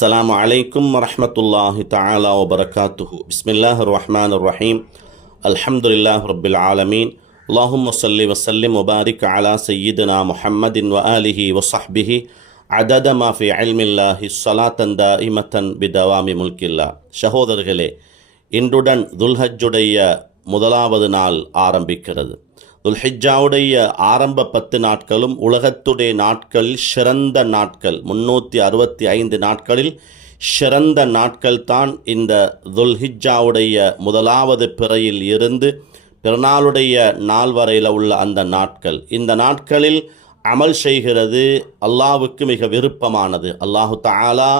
அஸ்ஸலாமு அலைக்கும் வரஹ்மத்துல்லாஹி தஆலா வபரகாத்துஹு. பிஸ்மில்லாஹிர் ரஹ்மானிர் ரஹீம். அல்ஹம்துலில்லாஹி ரப்பில் ஆலமீன். அல்லாஹும்ம ஸல்லி வஸல்லிம் வபாரிக் அலா சய்யிதினா முஹம்மதின் வ ஆலிஹி வ ஸஹ்பிஹி அதத மா ஃபி இல்மில்லாஹி ஸலாத்தன் தாயிமத்தன் பிதவாமி முல்கில்லாஹ். சகோதரர்களே, இன்றுடன் துல்ஹஜ்ஜுடைய முதலாவது நாள் ஆரம்பிக்கிறது. துல்ஹிஜ்ஜாவுடைய ஆரம்ப 10 நாட்களும் உலகத்துடைய நாட்களில் சிறந்த நாட்கள். 365 நாட்களில் சிறந்த நாட்கள் தான் இந்த துல்ஹிஜ்ஜாவுடைய முதலாவது பிறையில் இருந்து பிறநாளுடைய நாள் வரையில் உள்ள அந்த நாட்கள். இந்த நாட்களில் அமல் செய்கிறது அல்லாஹ்வுக்கு மிக விருப்பமானது. அல்லாஹு தஆலா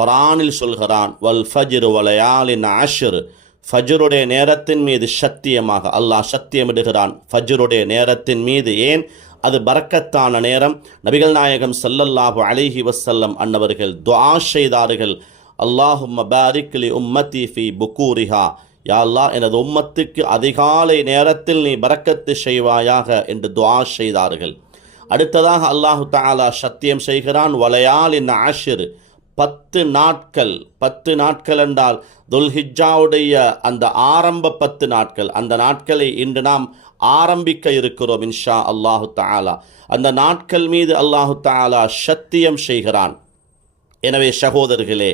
குர்ஆனில் சொல்கிறான், வல் ஃபஜ்ர் வலயாலின் அஷ்ர். ஃபஜ்ருடைய நேரத்தின் மீது சத்தியமாக அல்லாஹ் சத்தியமிடுகிறான். ஃபஜ்ருடைய நேரத்தின் மீது. ஏன்? அது பரக்கத்தான நேரம். நபிகள் நாயகம் ஸல்லல்லாஹு அலைஹி வஸல்லம் அன்னவர்கள் துஆ செய்தார்கள், அல்லாஹும்ம பாரிக் லி உம்மத்தி ஃபி புகூரிஹா. யா அல்லாஹ், எனது உம்மத்துக்கு அதிகாலை நேரத்தில் நீ பரக்கத்து செய்வாயாக என்று துஆ செய்தார்கள். அடுத்ததாக அல்லாஹு தஆலா சத்தியம் செய்கிறான், வலயாலின் அஷ்ர். 10 நாட்கள். 10 நாட்கள் என்றால் துல்ஹிஜ்ஜாவுடைய அந்த ஆரம்ப 10 நாட்கள். அந்த நாட்களை இன்று நாம் ஆரம்பிக்க இருக்கிறோம் இன்ஷா அல்லாஹு தஆலா. அந்த நாட்கள் மீது அல்லாஹு தஆலா சத்தியம் செய்கிறான். எனவே சகோதரர்களே,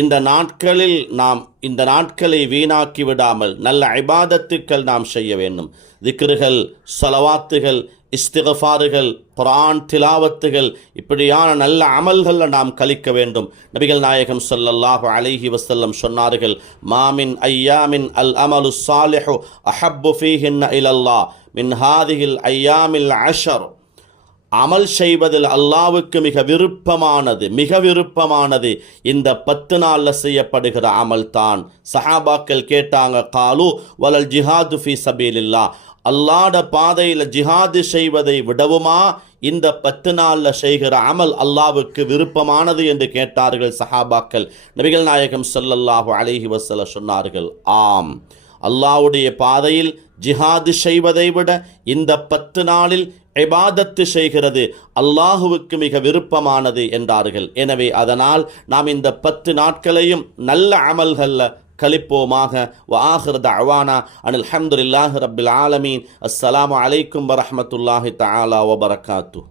இந்த நாட்களில் நாம் இந்த நாட்களை வீணாக்கி விடாமல் நல்ல இபாதத்துக்கள் நாம் செய்ய வேண்டும். திக்ருகள், ஸலவாத்துகள், இஸ்திக்ஃபார்கள், குர்ஆன் திலாவத்துகள், இப்படியான நல்ல அமல்களை நாம் கழிக்க வேண்டும். நபிகள் நாயகம் ஸல்லல்லாஹு அலைஹி வஸல்லம் சொன்னார்கள், மாமின் ஐயாமின் அல் அமலு ஸாலிஹு அஹப்பு ஃபீஹின்ன இலல்லாஹ் மின் ஹாதிஹில் ஐயாமில் அஷர். அமல் செய்வதில் அல்லாஹ்வுக்கு மிக விருப்பமானது இந்த 10 நாளில் செய்யப்படுகிற அமல் தான். சஹாபாக்கள் கேட்டாங்க, காலு வலல் ஜிஹாது ஃபீ சபீலில்லாஹ். அல்லாஹ்வுடைய பாதையில் ஜிஹாது செய்வதை விடவுமா இந்த 10 நாளில் செய்கிற அமல் அல்லாஹ்வுக்கு விருப்பமானது என்று கேட்டார்கள் சஹாபாக்கள். நபிகள் நாயகம் ஸல்லல்லாஹு அலைஹி வஸல்லம் சொன்னார்கள், ஆம், அல்லாஹ்வுடைய பாதையில் ஜிஹாது செய்வதை விட இந்த 10 நாளில் இபாதத்து செய்கிறது அல்லாஹுவுக்கு மிக விருப்பமானது என்றார்கள். எனவே அதனால் நாம் இந்த 10 நாட்களையும் நல்ல அமல்களில் கழிப்போமாக. வ ஆகிரு தஅவானா அனில் ஹம்துலில்லாஹி ரப்பில் ஆலமீன். அஸ்ஸலாமு அலைக்கும் வரஹ்மத்துல்லாஹி தஆலா வபரகாத்துஹு.